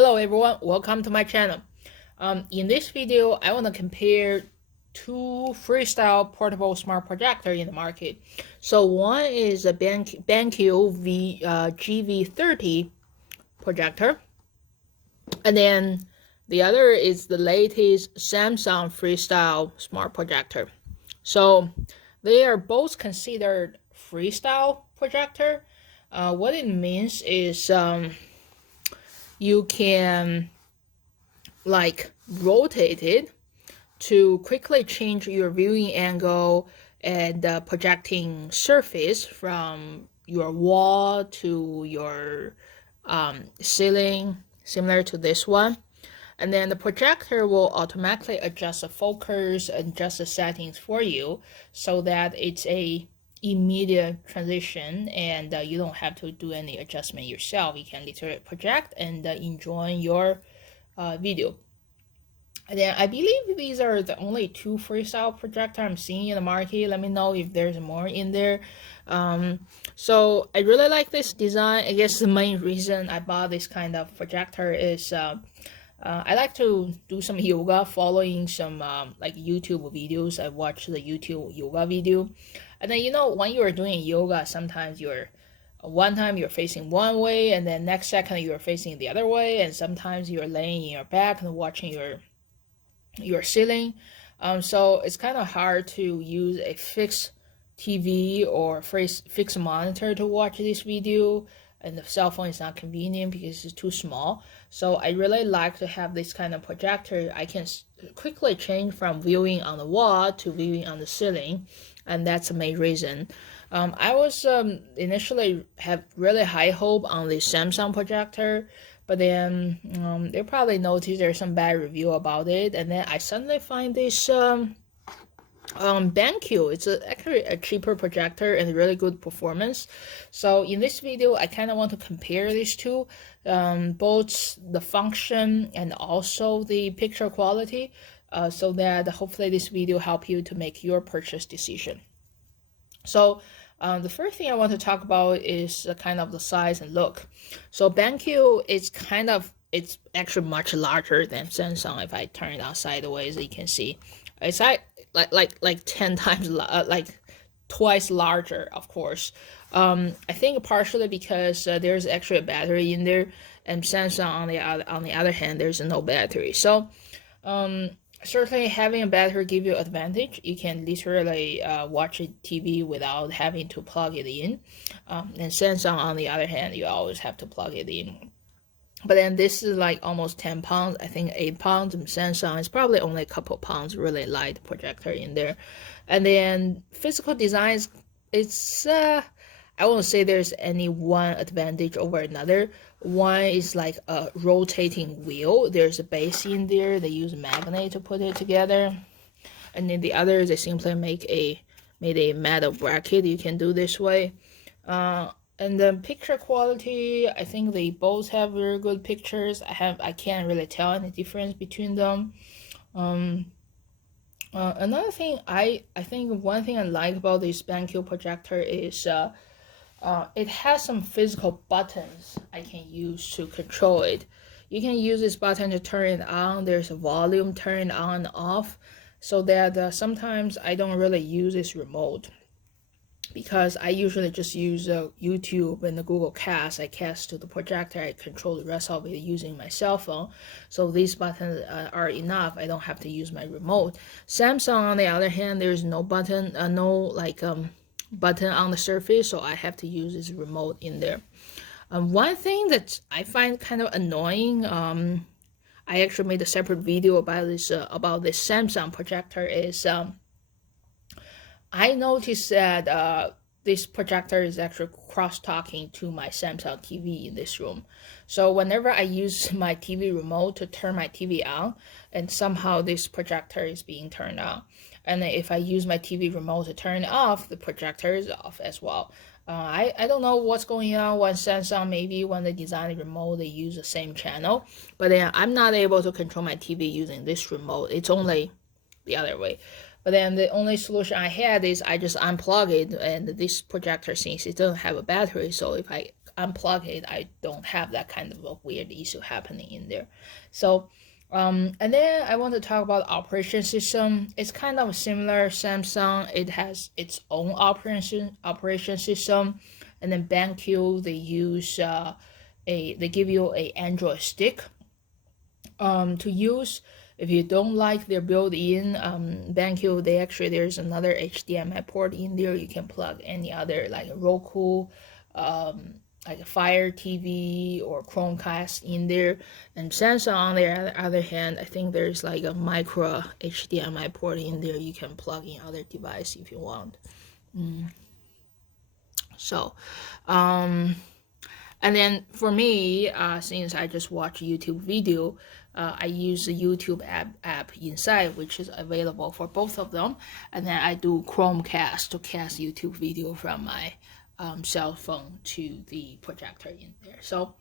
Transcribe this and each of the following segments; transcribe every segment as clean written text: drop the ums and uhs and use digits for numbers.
Hello everyone, welcome to my channel. In this video, I want to compare two FreeStyle portable smart projector in the market. So one is a BenQ GV30 projector, and then the other is the latest Samsung FreeStyle Smart Projector. So they are both considered FreeStyle projector. What it means is you can like rotate it to quickly change your viewing angle and projecting surface from your wall to your ceiling, similar to this one. And then the projector will automatically adjust the focus and adjust the settings for you so that it's a immediate transition and you don't have to do any adjustment yourself. You can literally project and enjoy your video. And then I believe these are the only two FreeStyle projector I'm seeing in the market. Let me know if there's more in there. So I really like this design. I guess the main reason I bought this kind of projector is I like to do some yoga, following some like YouTube videos. I watch the YouTube yoga video, and then when you are doing yoga, sometimes one time you're facing one way, and then next second you're facing the other way, and sometimes you're laying in your back and watching your ceiling. So it's kind of hard to use a fixed TV or fixed monitor to watch this video, and the cell phone is not convenient because it's too small. So I really like to have this kind of projector. I can quickly change from viewing on the wall to viewing on the ceiling, and that's the main reason. I was initially have really high hope on the Samsung projector, but then they probably noticed there's some bad review about it, and then I suddenly find this BenQ. It's actually a cheaper projector and really good performance. So in this video, I kind of want to compare these two, both the function and also the picture quality, so that hopefully this video help you to make your purchase decision. So the first thing I want to talk about is kind of the size and look. So BenQ is it's actually much larger than Samsung. If I turn it out sideways, you can see it's like 10 times like twice larger, of course. I think partially because there's actually a battery in there, and Samsung on the other hand, there's no battery. So certainly having a battery give you advantage. You can literally watch a TV without having to plug it in. And Samsung on the other hand, you always have to plug it in. But then this is like almost 10 pounds, I think 8 pounds. And Samsung is probably only a couple pounds, really light projector in there. And then physical designs, it's I won't say there's any one advantage over another. One is like a rotating wheel. There's a base in there. They use a magnet to put it together. And then the other, they simply made a metal bracket you can do this way. And then picture quality, I think they both have very good pictures. I can't really tell any difference between them. Another thing, I think one thing I like about this BenQ projector is it has some physical buttons I can use to control it. You can use this button to turn it on. There's a volume turn on and off, so that sometimes I don't really use this remote, because I usually just use YouTube and the Google Cast. I cast to the projector. I control the rest of it using my cell phone. So these buttons are enough. I don't have to use my remote. Samsung, on the other hand, there's no button, button on the surface, so I have to use this remote in there. One thing that I find kind of annoying, I actually made a separate video about this Samsung projector, is I noticed that this projector is actually cross-talking to my Samsung TV in this room. So whenever I use my TV remote to turn my TV on, and somehow this projector is being turned on. And then if I use my TV remote to turn it off, the projector is off as well. I don't know what's going on when Samsung, maybe when they design the remote, they use the same channel. But then I'm not able to control my TV using this remote. It's only the other way. But then the only solution I had is I just unplug it, and this projector, since it doesn't have a battery, so if I unplug it, I don't have that kind of a weird issue happening in there. So and then I want to talk about operating system. It's kind of similar. Samsung, it has its own operation system, and then BenQ, they use they give you a Android stick to use. If you don't like their built-in BenQ, there's another HDMI port in there. You can plug any other like Roku, like a Fire TV or Chromecast in there. And Samsung, on the other hand, I think there's like a micro HDMI port in there. You can plug in other device if you want. So, and then for me, since I just watch YouTube video, I use the YouTube app inside, which is available for both of them. And then I do Chromecast to cast YouTube video from my cell phone to the projector in there. So,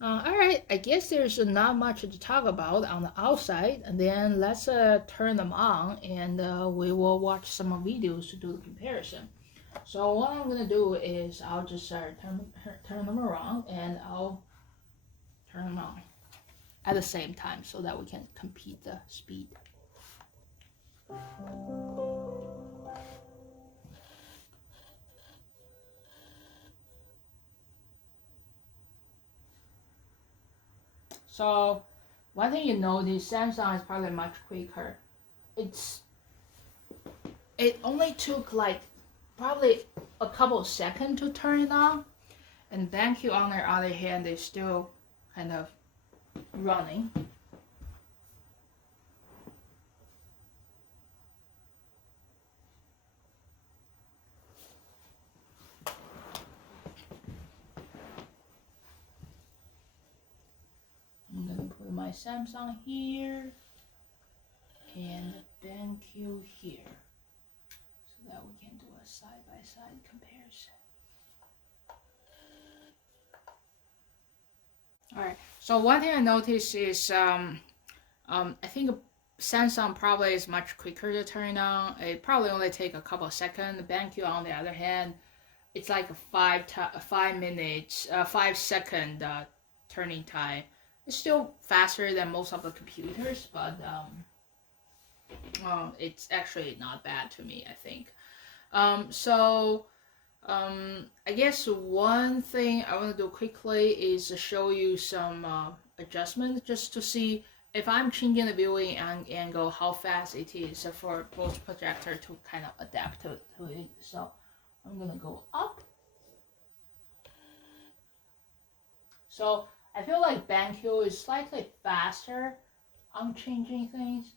all right, I guess there's not much to talk about on the outside. And then let's turn them on, and we will watch some videos to do the comparison. So what I'm gonna do is I'll just turn them around, and I'll turn them on at the same time so that we can compete the speed. So one thing you notice, Samsung is probably much quicker. It only took like probably a couple seconds to turn it on, and BenQ on the other hand is still kind of running. I'm gonna put my Samsung here and BenQ here, so that we can do a side-by-side comparison. All right. So one thing I noticed is I think Samsung probably is much quicker to turn on. It probably only take a couple of seconds. BenQ on the other hand, it's like a 5-second turning time. It's still faster than most of the computers, but it's actually not bad to me, I think. I guess one thing I want to do quickly is show you some adjustments just to see if I'm changing the viewing angle, how fast it is for both projector to kind of adapt to it. So I'm gonna go up. So I feel like BenQ is slightly faster on changing things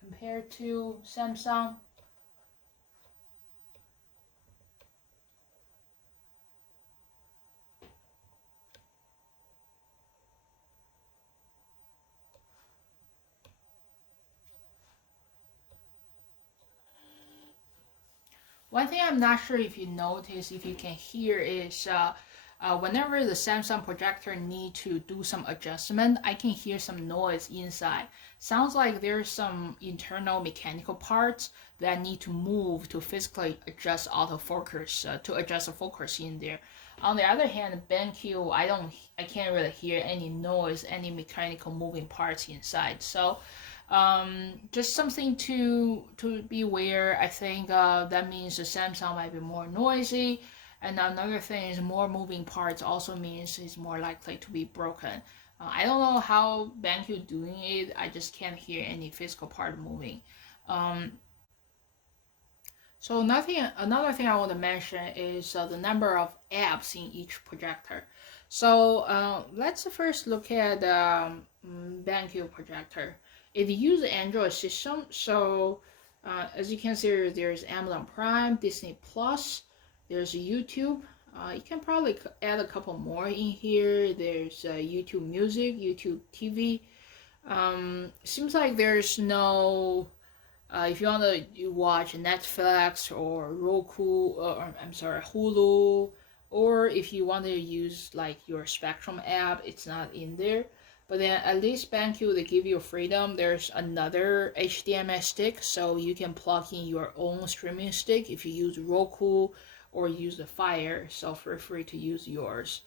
compared to Samsung. One thing I'm not sure if you notice, if you can hear, is whenever the Samsung projector need to do some adjustment, I can hear some noise inside. Sounds like there's some internal mechanical parts that need to move to physically adjust autofocus, to adjust the focus in there. On the other hand, BenQ, I can't really hear any noise, any mechanical moving parts inside. So just something to be aware. I think that means the Samsung might be more noisy, and another thing is more moving parts also means it's more likely to be broken. I don't know how BenQ doing it. I just can't hear any physical part moving. So another thing I want to mention is the number of apps in each projector. So let's first look at BenQ projector. It uses Android system, so as you can see, there's Amazon Prime, Disney Plus, there's YouTube. You can probably add a couple more in here. There's YouTube Music, YouTube TV. Seems like there's no, if you want to watch Netflix or Roku, or I'm sorry, Hulu, or if you want to use like your Spectrum app, it's not in there. But then at least BenQ, they give you freedom. There's another HDMI stick, so you can plug in your own streaming stick if you use Roku or use the Fire. So feel free to use yours.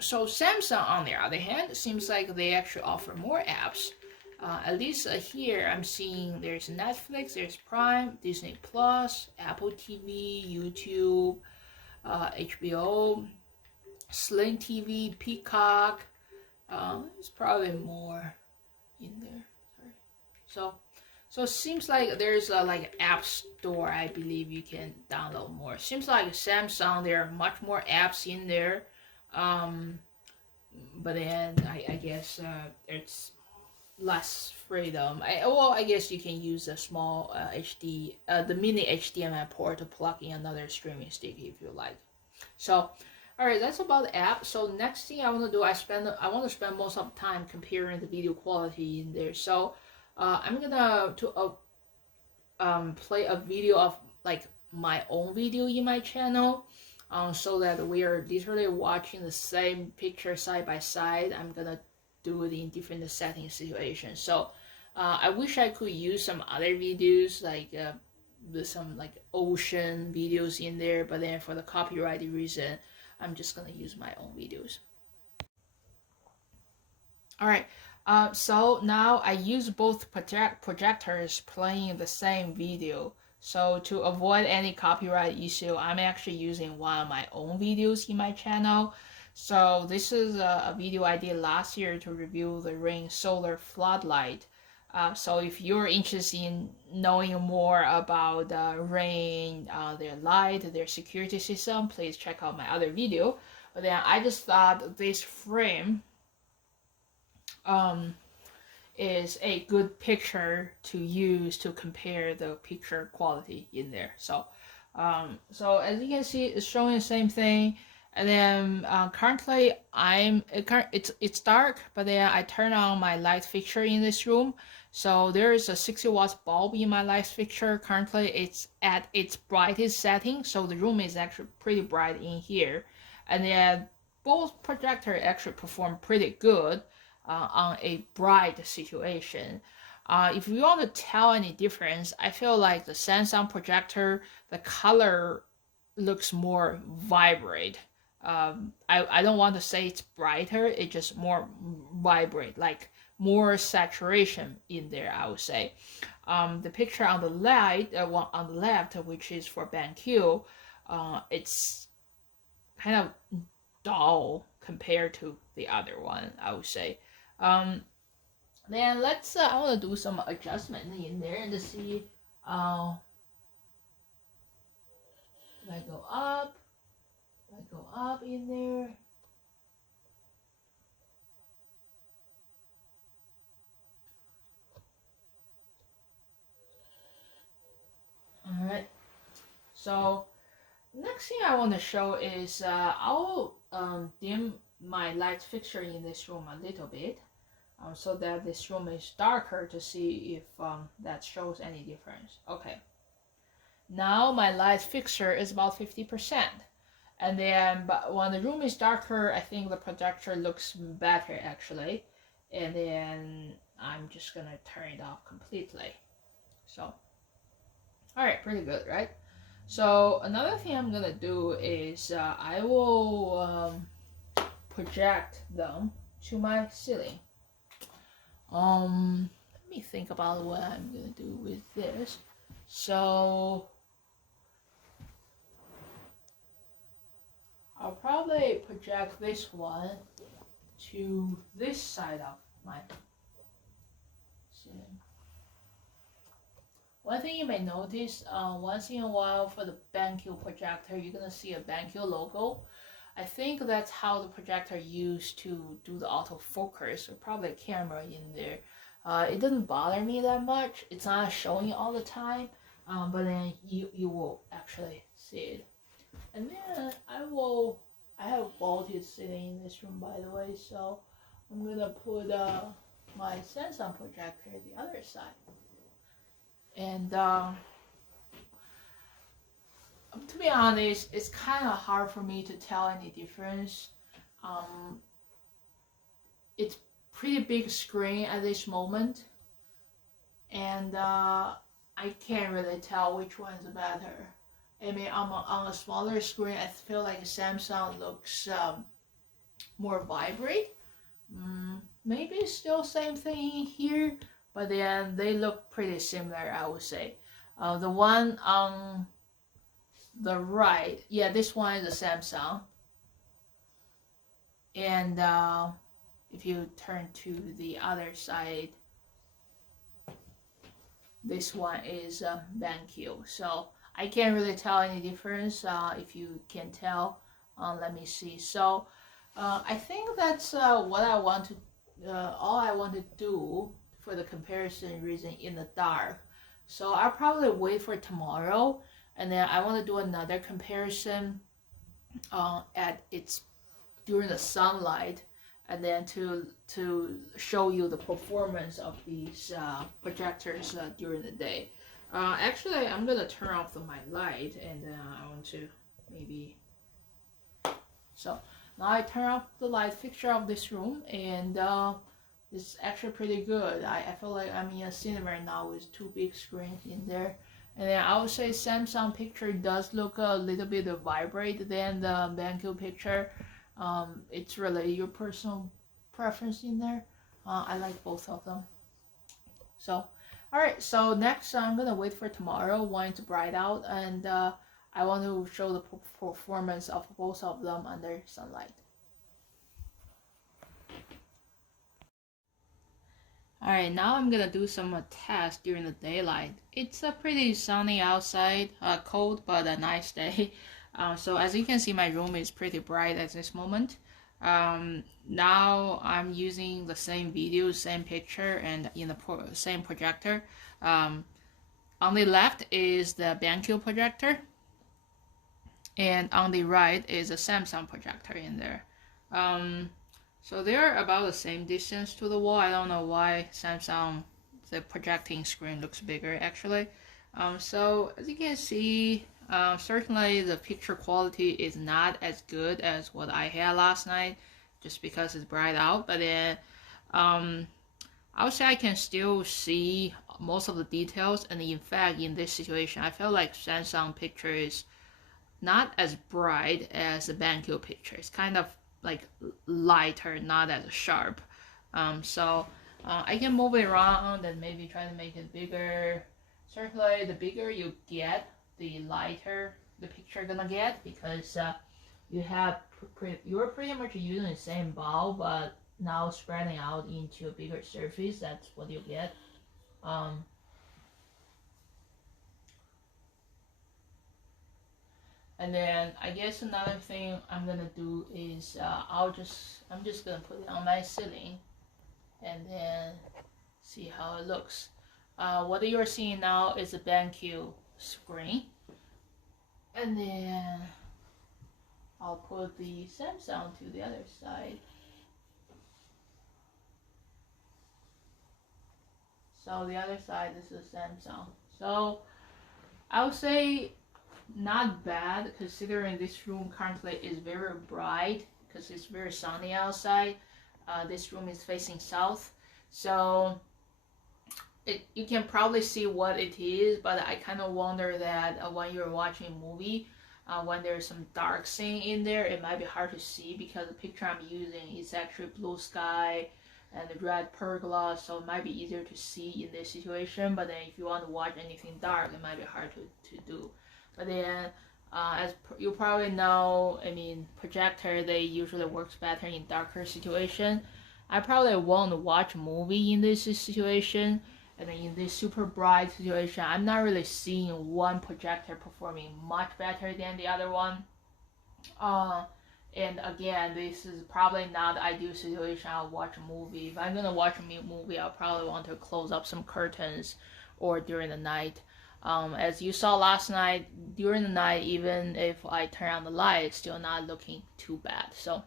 So Samsung, on the other hand, seems like they actually offer more apps. At least here I'm seeing there's Netflix, there's Prime, Disney Plus, Apple TV, YouTube, HBO, Sling TV, Peacock. There's probably more in there. Sorry. So it seems like there's a like app store. I believe you can download more. Seems like Samsung, there are much more apps in there. But then I guess it's less freedom. I guess you can use a small the mini HDMI port to plug in another streaming stick if you like. So, all right, that's about the app. So next thing I want to do, I want to spend most of the time comparing the video quality in there. So, I'm gonna play a video of like my own video in my channel. So that we are literally watching the same picture side by side. I'm gonna do it in different setting situations. So I wish I could use some other videos like with some like ocean videos in there, but then for the copyright reason, I'm just gonna use my own videos. All right. So now I use both projectors playing the same video. So to avoid any copyright issue, I'm actually using one of my own videos in my channel. So this is a video I did last year to review the Ring solar floodlight. So if you're interested in knowing more about Ring, their light, their security system, please check out my other video. But then I just thought this frame is a good picture to use to compare the picture quality in there. So as you can see, it's showing the same thing. And then currently it's dark, but then I turn on my light fixture in this room. So there is a 60 watts bulb in my light fixture. Currently it's at its brightest setting, so the room is actually pretty bright in here. And then both projectors actually perform pretty good on a bright situation. If you want to tell any difference, I feel like the Samsung projector, the color looks more vibrant. I don't want to say it's brighter, it's just more vibrant, like more saturation in there, I would say. The picture on the left, which is for BenQ, it's kind of dull compared to the other one, I would say. Then let's I want to do some adjustment in there and to see if I go up in there. Alright, so next thing I want to show is I'll dim my light fixture in this room a little bit, so that this room is darker to see if that shows any difference. Okay, now my light fixture is about 50%, and then but when the room is darker, I think the projector looks better actually, and then I'm just gonna turn it off completely. So alright, pretty good, right? So another thing I'm gonna do is I will project them to my ceiling. Let me think about what I'm gonna do with this. So I'll probably project this one to this side of my ceiling. One thing you may notice, once in a while for the BenQ projector, you're gonna see a BenQ logo. I think that's how the projector used to do the autofocus, or probably a camera in there. It doesn't bother me that much. It's not showing all the time, but then you will actually see it. And then I have voltage sitting in this room, by the way, so I'm gonna put my Samsung projector the other side. And to be honest, it's kind of hard for me to tell any difference. it's pretty big screen at this moment, and I can't really tell which one's better. I mean, on a smaller screen, I feel like Samsung looks more vibrant. Maybe still same thing here, but then they look pretty similar, I would say. The one on the right, yeah, this one is a Samsung. And if you turn to the other side, this one is BenQ. So I can't really tell any difference. If you can tell, let me see. So I think that's what I want to, all I want to do for the comparison reason in the dark. So I'll probably wait for tomorrow, and then I want to do another comparison at its during the sunlight, and then to show you the performance of these projectors during the day. Actually, I'm gonna turn off my light, and I want to maybe. So now I turn off the light fixture of this room, and it's actually pretty good. I feel like I'm in a cinema right now with two big screens in there. And then I would say Samsung picture does look a little bit vibrant than the BenQ picture. It's really your personal preference in there. I like both of them. So, alright, so next I'm gonna wait for tomorrow when it's bright out, and I want to show the performance of both of them under sunlight. Alright, now I'm gonna do some tests during the daylight. It's a pretty sunny outside, cold but a nice day. So as you can see, my room is pretty bright at this moment. Now I'm using the same video, same picture, and in the same projector. On the left is the BenQ projector, and on the right is a Samsung projector in there. So they're about the same distance to the wall. I don't know why Samsung, the projecting screen looks bigger actually. So as you can see, certainly the picture quality is not as good as what I had last night, just because it's bright out. But then I would say I can still see most of the details. And in fact, in this situation, I feel like Samsung picture is not as bright as the BenQ picture. It's kind of like lighter, not as sharp. So I can move it around and maybe try to make it bigger. Certainly, the bigger you get, the lighter the picture gonna get, because you're pretty much using the same bulb, but now spreading out into a bigger surface. That's what you get. And then I guess another thing I'm gonna do is I'm just gonna put it on my ceiling, and then see how it looks. What you're seeing now is a BenQ screen, and then I'll put the Samsung to the other side. So the other side is the Samsung. So I would say not bad, considering this room currently is very bright because it's very sunny outside. This room is facing south, so you can probably see what it is, but I kind of wonder that when you're watching a movie, when there's some dark scene in there, it might be hard to see, because the picture I'm using is actually blue sky and red pergola, so it might be easier to see in this situation. But then if you want to watch anything dark, it might be hard to do. But then, as you probably know, I mean, projector, they usually works better in darker situation. I probably won't watch a movie in this situation, and then in this super bright situation, I'm not really seeing one projector performing much better than the other one. And again, this is probably not the ideal situation I'll watch a movie. If I'm gonna watch a movie, I'll probably want to close up some curtains or during the night. As you saw last night, during the night, even if I turn on the light, it's still not looking too bad. So,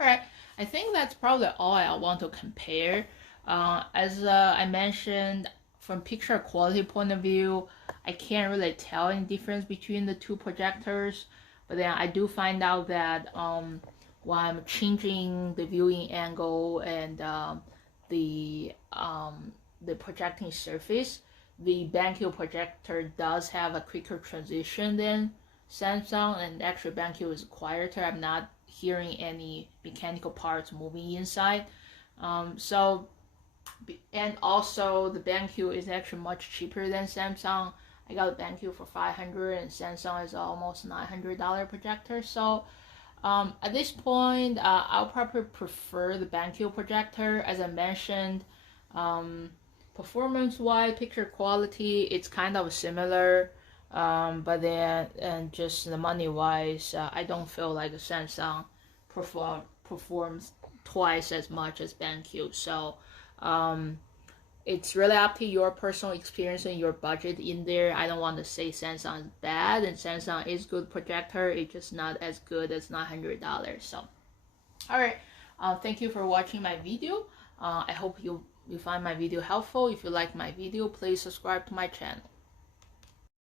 alright, I think that's probably all I want to compare. As I mentioned, from picture quality point of view, I can't really tell any difference between the two projectors. But then I do find out that while I'm changing the viewing angle and the projecting surface. The BenQ projector does have a quicker transition than Samsung, and actually BenQ is quieter. I'm not hearing any mechanical parts moving inside. And also the BenQ is actually much cheaper than Samsung. I got a BenQ for $500 and Samsung is almost $900 projector. So at this point, I'll probably prefer the BenQ projector. As I mentioned, performance-wise, picture quality, it's kind of similar. But then, and just the money-wise, I don't feel like the Samsung performs twice as much as BenQ. So it's really up to your personal experience and your budget in there. I don't want to say Samsung is bad, and Samsung is good projector. It's just not as good as $900. So, all right. Thank you for watching my video. I hope you find my video helpful. If you like my video, please subscribe to my channel.